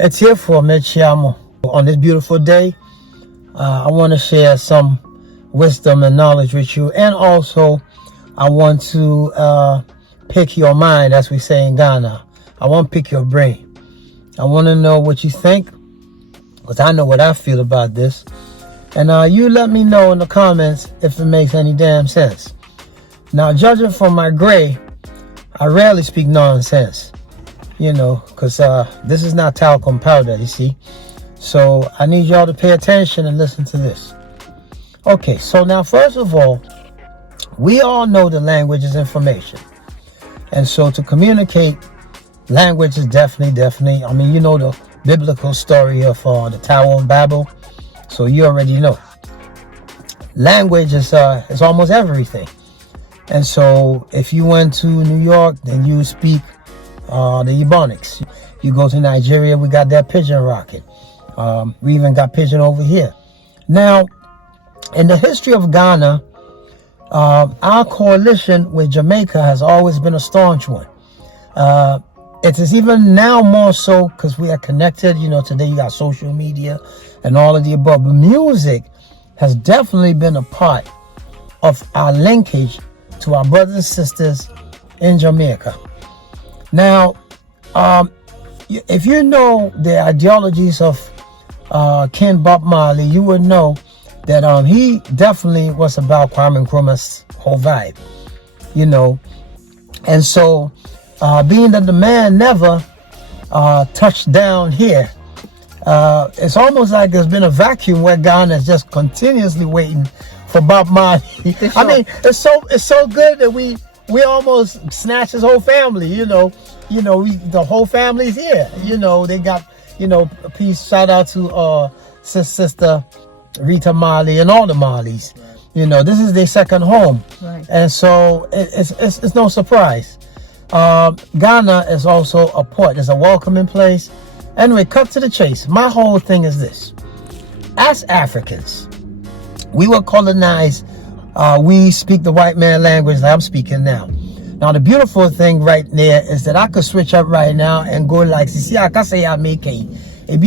It's here for me, Chiamo. On this beautiful day, I want to share some wisdom and knowledge with you. And also, I want to pick your mind, as we say in Ghana. I want to pick your brain. I want to know what you think, because I know what I feel about this. And you let me know in the comments if it makes any damn sense. Now, judging from my gray, I rarely speak nonsense. You know, because this is not talcum powder, you see. So I need y'all to pay attention and listen to this. Okay, so now first of all, we all know that language is information. And so to communicate, language is definitely, I mean, you know the biblical story of the Tower of Babel. So you already know. Language is almost everything. And so if you went to New York, then you speak the Ebonics. You go to Nigeria, we got that pigeon rocket. We even got pigeon over here. Now, in the history of Ghana, our coalition with Jamaica has always been a staunch one. It is even now more so because we are connected. You know, today you got social media and all of the above. But music has definitely been a part of our linkage to our brothers and sisters in Jamaica. Now, if you know the ideologies of Ken Bob Marley, you would know that he definitely was about Kwame Nkrumah's whole vibe, you know. And so, being that the man never touched down here, it's almost like there's been a vacuum where Ghana is just continuously waiting for Bob Marley. Sure. I mean, it's so good that we almost snatched his whole family, you know, the whole family's here. You know, they got, a peace, shout out to sister Rita Marley and all the Marleys. Right. You know, this is their second home. Right. And so it's no surprise. Ghana is also a port. It's a welcoming place. Anyway, cut to the chase. My whole thing is this. As Africans, we were colonized. We speak the white man language that I'm speaking now. Now, the beautiful thing right there is that I could switch up right now and go like, see, I can say I make it. It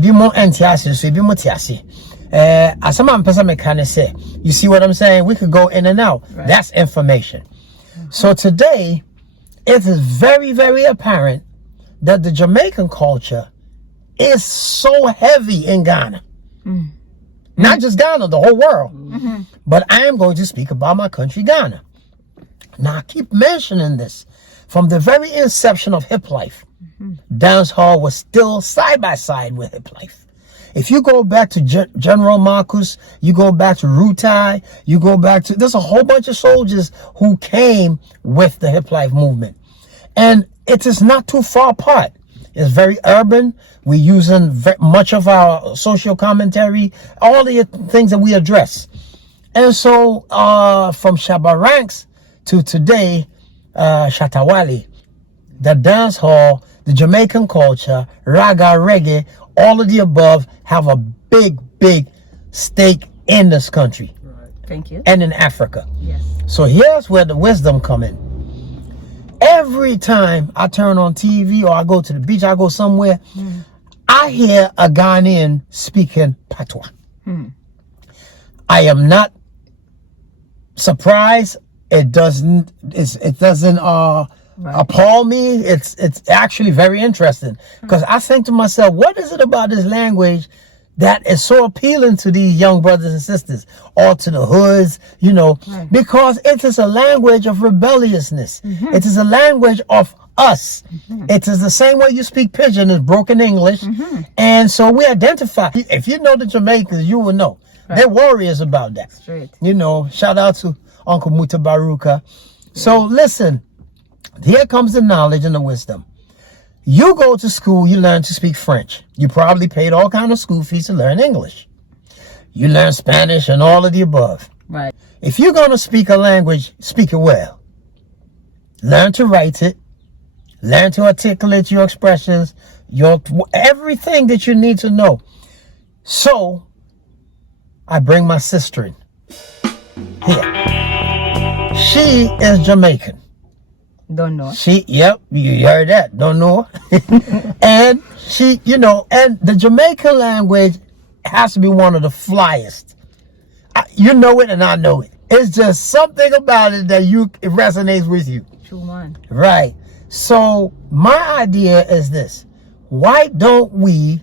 be more anti-assy, so it be more tiasi. As some person may kind of say, you see what I'm saying? We could go in and out. Right. That's information. So today, it is very, very apparent that the Jamaican culture is so heavy in Ghana. Mm. Not just Ghana, the whole world. Mm-hmm. But I am going to speak about my country, Ghana. Now, I keep mentioning this. From the very inception of hip life, dancehall was still side by side with hip life. If you go back to General Marcus, you go back to Rutai, you go back to, there's a whole bunch of soldiers who came with the hip life movement. And it is not too far apart. It's very urban. We're using much of our social commentary, all the things that we address. And so from Shabba Ranks to today, Shatawali, the dance hall, the Jamaican culture, raga, reggae, all of the above have a big, big stake in this country. Right. Thank you. And in Africa. Yes. So here's where the wisdom come in. Every time I turn on TV or I go to the beach, I go somewhere, I hear a Ghanaian speaking Patois. I am not surprised. It doesn't appall me. It's actually very interesting, because I think to myself, what is it about this language that is so appealing to these young brothers and sisters, or to the hoods, because it is a language of rebelliousness. It is a language of us. It is the same way you speak pidgin is broken English. And so we identify. If you know the Jamaicans, you will know. Right. They're warriors about that. Straight. Shout out to Uncle Muta Baruka. Yeah. So listen, here comes the knowledge and the wisdom. You go to school, you learn to speak French. You probably paid all kinds of school fees to learn English. You learn Spanish and all of the above. Right. If you're going to speak a language, speak it well. Learn to write it. Learn to articulate your expressions, everything that you need to know. So, I bring my sister in here. She is Jamaican. Don't know. Yep, you heard that. Don't know. And she, and the Jamaican language has to be one of the flyest. You know it and I know it. It's just something about it that it resonates with you. True, man. Right. So my idea is this. Why don't we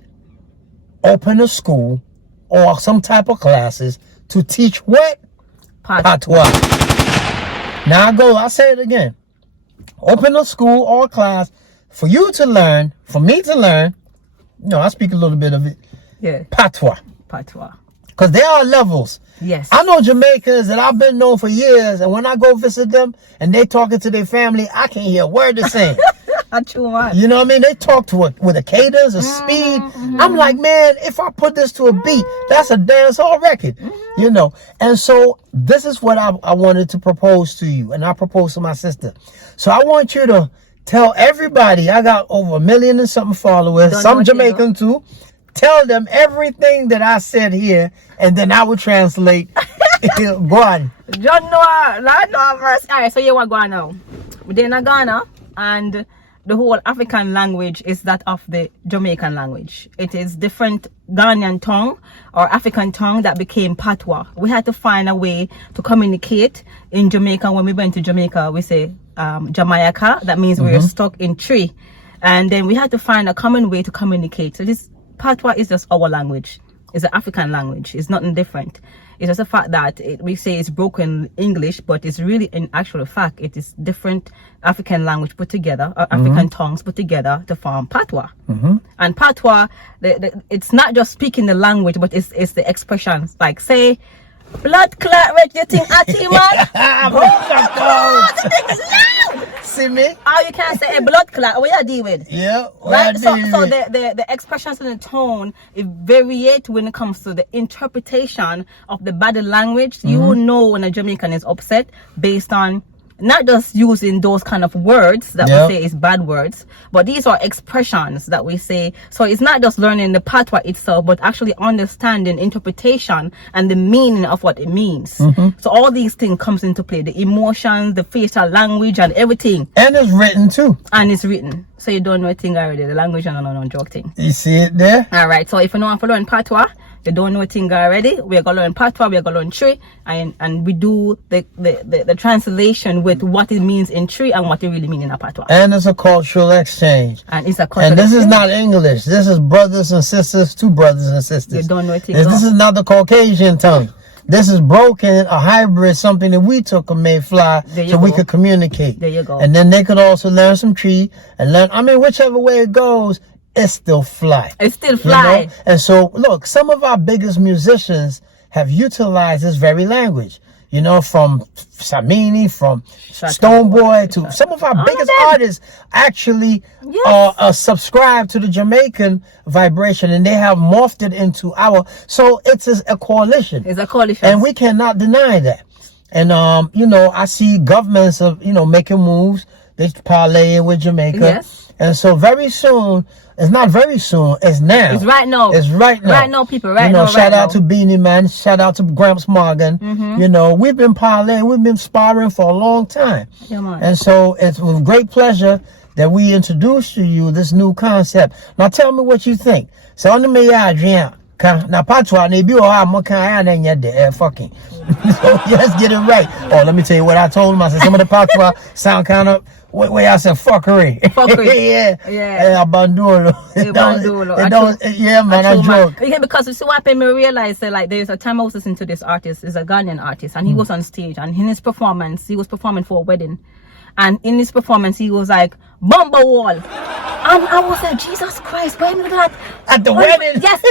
open a school or some type of classes to teach what? Patois. Now I'll say it again. Open a school or class for you to learn, for me to learn. I speak a little bit of it. Yeah. Patois. Patois. Because there are levels. Yes. I know Jamaicans that I've been known for years, and when I go visit them and they talking to their family, I can't hear a word they're saying. True, man. You know what I mean? They talk with a cadence, a speed. I'm like, man, if I put this to a beat, that's a dancehall record. And so this is what I wanted to propose to you, and I proposed to my sister. So I want you to tell everybody, I got over 1 million and something followers, some Jamaican too. Tell them everything that I said here, and then I will translate. Go on. John Noah verse. Alright, so you want to go on now. We're in Ghana, and the whole African language is that of the Jamaican language. It is different Ghanaian tongue or African tongue that became Patois. We had to find a way to communicate in Jamaica. When we went to Jamaica, we say Jamaica. That means we're stuck in tree. And then we had to find a common way to communicate. So this Patois is just our language. It's an African language. It's nothing different. It's just the fact that we say it's broken English, but it's really, in actual fact, it is different African language put together, or African tongues put together to form Patois. And Patois, it's not just speaking the language, but it's the expressions. Like, say, blood clot, red, you think man? See me? Oh, you can't say a blood clot. What you deal with? Yeah. Right. So the expressions and the tone, it variate when it comes to the interpretation of the body language. You will know when a Jamaican is upset based on not just using those kind of words that we say is bad words, but these are expressions that we say. So it's not just learning the patois itself, but actually understanding interpretation and the meaning of what it means. So all these things comes into play, the emotions, the facial language, and everything. And it's written too. And it's written. So you don't know a thing already, the language and no joke thing. You see it there? All right. So if you know how to learn patois, you don't know a thing already, we're going to learn patois, we're going to learn tree, and we do the translation with what it means in tree and what it really means in a patois. And it's a cultural exchange. And it's a cultural exchange. And this exchange. is not English. This is brothers and sisters, two brothers and sisters. You don't know a thing. This is not the Caucasian tongue. This is broken, a hybrid, something that we took and made fly so we could communicate. There you go. And then they could also learn some tree and learn, whichever way it goes, it's still fly. It's still fly. You know? And so, look, some of our biggest musicians have utilized this very language. From Samini, from Stoneboy, to some of our biggest artists actually subscribe to the Jamaican vibration, and they have morphed it into our. So it's a coalition. It's a coalition, and we cannot deny that. And I see governments of making moves. They parlaying with Jamaica. Yes. And so very soon. It's not very soon. It's now. It's right now. It's right now. Right now, people. Right now. Shout out to Beanie Man. Shout out to Gramps Morgan. We've been parlaying. We've been sparring for a long time. Yeah, man. And so it's with great pleasure that we introduce to you this new concept. Now tell me what you think. So on the Adrian. Now Patois, fucking. So let's get it right. Oh, let me tell you what I told him. I said some of the Patois sound kind of. Wait, I said fuckery. Yeah, bandolo. Yeah, man, I joke. Yeah, because you see what made me realize that there's a time I was listening to this artist, is a Ghanaian artist, and he was on stage, and in his performance, he was performing for a wedding. And in his performance, he was like, Bumba Wall. And I was like, Jesus Christ, why am I that? At the wedding? Yes.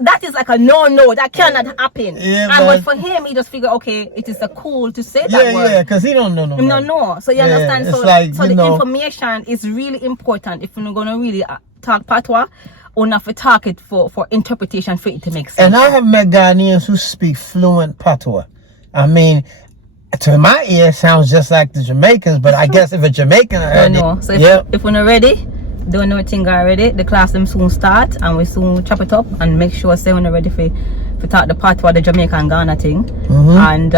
That is like a no. That cannot happen. Yeah, but for him, he just figured, okay, it is cool to say that word. Yeah, because he don't know. No. So you understand? So the information is really important if we're going to really talk patois. Or not for talk it for interpretation, for it to make sense. And I have met Ghanaians who speak fluent patois. To my ear, it sounds just like the Jamaicans, but I guess if a Jamaican heard it, so if we're not ready, don't know a thing already, the class them soon start, and we soon chop it up and make sure say we're ready We talk the Patois, the Jamaica and Ghana thing. And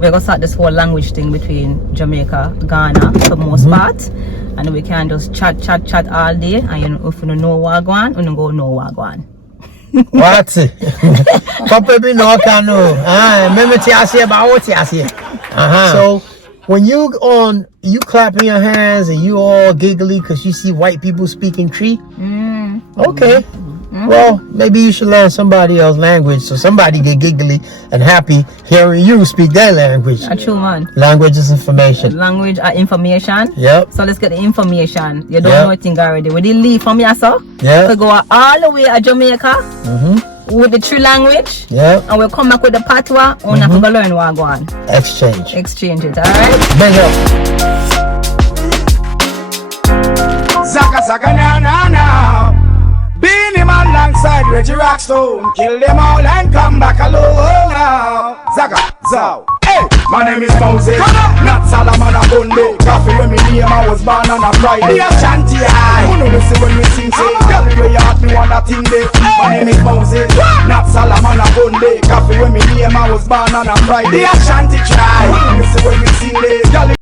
we're gonna start this whole language thing between Jamaica, Ghana for the most part. And we can just chat all day. And you know, if you know Wagwan, you go know Wagwan. What? Probably no can know. Remember I say about what I say. So when you clapping your hands and you all giggly because you see white people speaking Cree. Okay. Well, maybe you should learn somebody else's language so somebody get giggly and happy hearing you speak their language. A true man. Language is information. Language are information. Yep. So let's get the information. You don't know anything already. We did leave from here, so yeah. We go all the way to Jamaica with the true language. Yeah. And we'll come back with the Patois. And we have to go learn what go on. Exchange it, alright? Big up. Zaga na na na. Been him alongside Reggie Rockstone. Kill them all and come back alone now. Zaga, Zow. Hey, my name is Moses. Not Salaman and Bundy. Coffee when me name I was born on a Friday. The Ashanti high. Who know me see when we sing say. Tell me where you at me want that thing there. My name is Moses. Not Salaman and Bundy. Coffee when me name I was born on a Friday. The Ashanti try. Who know me see when we sing there.